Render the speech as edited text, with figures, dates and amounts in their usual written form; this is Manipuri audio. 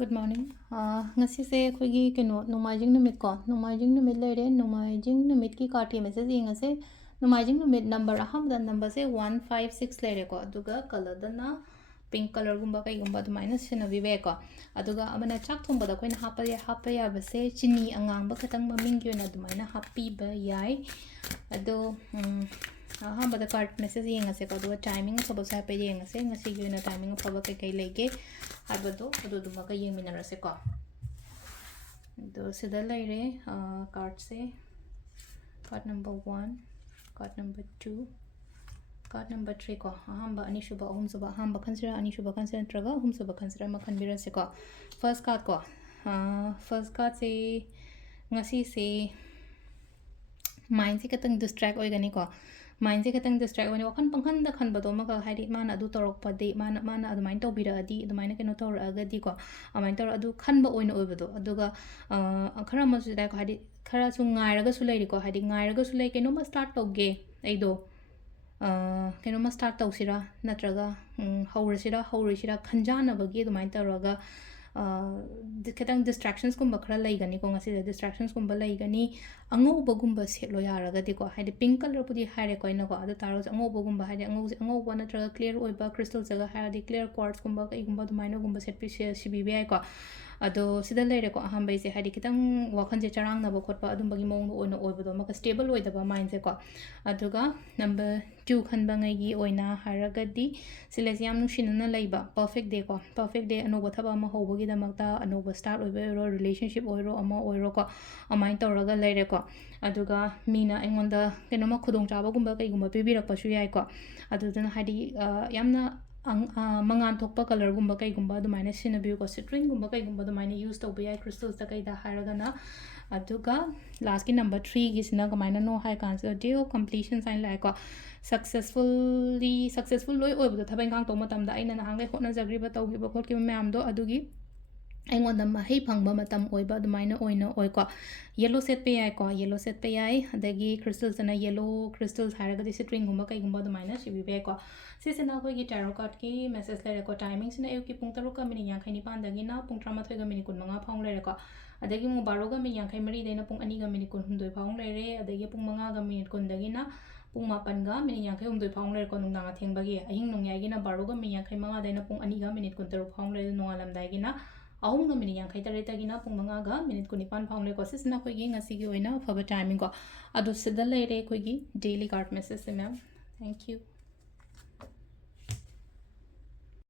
Good morning. Ngasi se khoi kino nomajing numit ko nomajing numit lere nomajing numit ki kati message inga se nomajing numit number aham da number se 156 lere ko aduga color da na pink color gumba kai gumba du minus sina vive ko aduga amana chak thumba da koina hapa ya ba se chini angang ba khatang maming gyo na du maina happy ba yai ado aham ba da card message inga se ko aduga timing so ba sa pe inga se ngasi gyo na timing pa ba kai lege Advado, Adudumaka Yeminaraseko. Those the lady card say card number 1, card number 2, card number 3 ko. Ahamba Anishuba Humsuba Hamba consider Anishuba consider Traga, Humsuba consider Makanbira Seko. First card ko. First card say Ngasi say mind katang distract organico. Mind katang distract when you can panghan the Kanbadomaka had it mana do torok padi mana adu mind to bira adi the mina can tor agadico a mind adu kanba oin overdo aduga a karamas like had it karasunga sulaico had it sulake no must start to gay aido kenoma start tausira natraga haurishira kanjana bagi the mind taraga kitang distractions kumba khara laigani ko ngasi distractions kumba laigani angoba gumba setlo yaraga diko haide pink color pudi haire ko ina ko adu taro angoba gumba haide angoba natraga clear oiba crystal jaga haide clear quartz kumba kai gumba dumaina gumba set pi sibi ko ado sida leire ko ahamba ise haide kitang wakhan je charang na bo khotpa adum bagi mong oina oibodo maka stable oidaba mind se ko aduga number 2 khanba ngai gi oina haragadi silesi yam nushinana laiba perfect day ko perfect day anoba thaba ma hobogi damakta anoba start oibo relationship oiro ama oiro ko amain tawraga leire ko aduga mina engonda kenoma khudong chaba gumba kai gumba pibirak pasu yai ko adudana hadi yamna mangan thokpa color gumba kai gumba dumaina sinabiu ko citrine gumba kai gumba dumaina use tawba yai crystals ta kai da haragana aduga last ki number 3 gi sina kamaina no high cancer day of completion sign like ko successful loi oibo thabai ngang to matam da aina na hangai hotna jagri ba tawgi ba khot ki mam do adugi aingonda mahei phangba matam oiba dumaina oina oiko yellow set pe yai ko yellow set pe yai adagi crystals na yellow crystals haraga di string gumba kai gumba dumaina sibi be ko sisena ko gi tarot card ki message le ko timing sina eu ki pung taru ka mini yang khaini pan dagi na pung 38 ga mini kun manga phang le ko adagi mu 12 ga mini yang khai mari deina pung 2 ga mini kun hundoi phang le re adagi pung 5 ga mini kun dagi na pung 8 ga mini yang khai hundoi phang le ko nungna nga theng bagi ahing nung yai gi na 12 ga mini yang khai manga deina pung 2 ga mini kun taru phang le nungalam dai gi na ahum ga mini yang khai tare tagina pung manga ga minute kuni pan phang le ko sisna khoi gi ngasi gi oina phaba timing ko adu sidal leire khoi gi daily card message se ma'am thank you